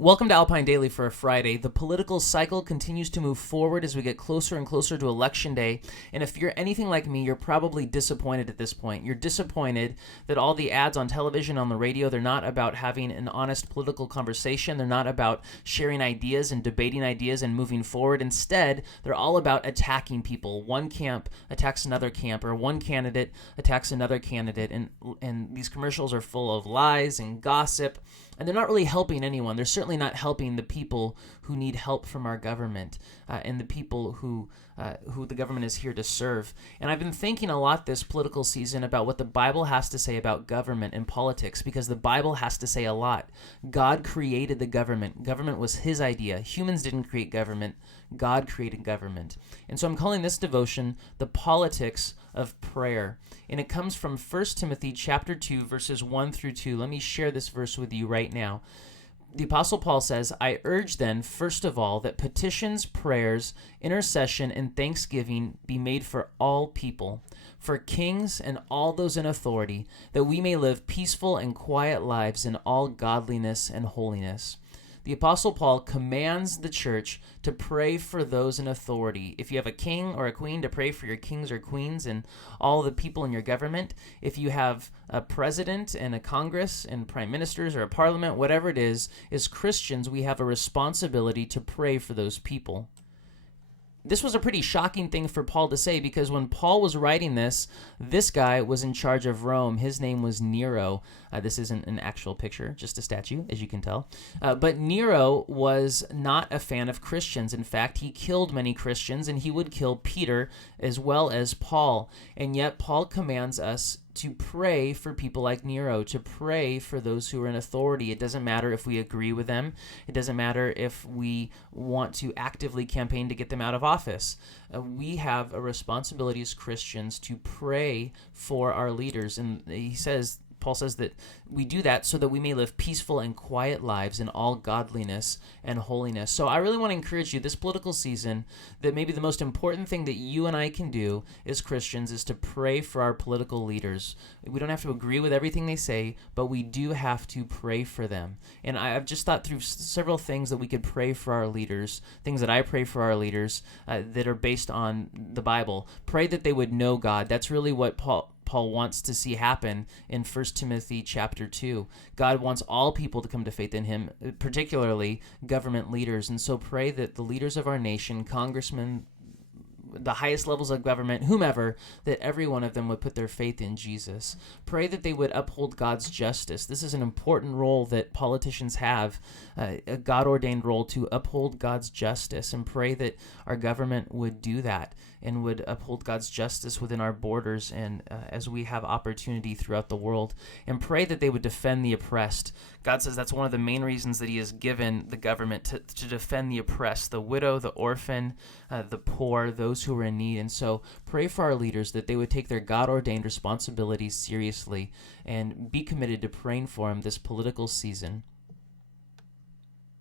Welcome to Alpine Daily for a Friday. The political cycle continues to move forward as we get closer and closer to Election Day. And if you're anything like me, you're probably disappointed at this point. You're disappointed that all the ads on television, on the radio, they're not about having an honest political conversation. They're not about sharing ideas and debating ideas and moving forward. Instead, they're all about attacking people. One camp attacks another camp, or one candidate attacks another candidate. And these commercials are full of lies and gossip. And they're not really helping anyone. They're certainly not helping the people who need help from our government and the people who the government is here to serve. And I've been thinking a lot this political season about what the Bible has to say about government and politics, because the Bible has to say a lot. God created the government. Government was his idea. Humans didn't create government. God created government. And so I'm calling this devotion The Politics of Prayer. And it comes from 1 Timothy chapter 2, verses 1 through 2. Let me share this verse with you right now. The Apostle Paul says, "I urge then, first of all, that petitions, prayers, intercession, and thanksgiving be made for all people, for kings and all those in authority, that we may live peaceful and quiet lives in all godliness and holiness." The Apostle Paul commands the church to pray for those in authority. If you have a king or a queen, to pray for your kings or queens and all the people in your government. If you have a president and a Congress and prime ministers or a parliament, whatever it is, as Christians, we have a responsibility to pray for those people. This was a pretty shocking thing for Paul to say, because when Paul was writing this guy was in charge of Rome. His name was Nero. This isn't an actual picture, just a statue, as you can tell. But Nero was not a fan of Christians. In fact, he killed many Christians, and he would kill Peter as well as Paul. And yet Paul commands us to pray for people like Nero, to pray for those who are in authority. It doesn't matter if we agree with them. It doesn't matter if we want to actively campaign to get them out of office. We have a responsibility as Christians to pray for our leaders. And Paul says that we do that so that we may live peaceful and quiet lives in all godliness and holiness. So I really want to encourage you this political season that maybe the most important thing that you and I can do as Christians is to pray for our political leaders. We don't have to agree with everything they say, but we do have to pray for them. And I've just thought through several things that we could pray for our leaders, things that I pray for our leaders that are based on the Bible. Pray that they would know God. That's really what Paul wants to see happen in 1 Timothy chapter 2. God wants all people to come to faith in him, particularly government leaders. And so pray that the leaders of our nation, congressmen, the highest levels of government, whomever, that every one of them would put their faith in Jesus. Pray that they would uphold God's justice. This is an important role that politicians have, a God-ordained role to uphold God's justice, and pray that our government would do that and would uphold God's justice within our borders and as we have opportunity throughout the world. And pray that they would defend the oppressed. God says that's one of the main reasons that he has given the government to defend the oppressed, the widow, the orphan, the poor, those who are in need. And so pray for our leaders that they would take their God-ordained responsibilities seriously and be committed to praying for them this political season.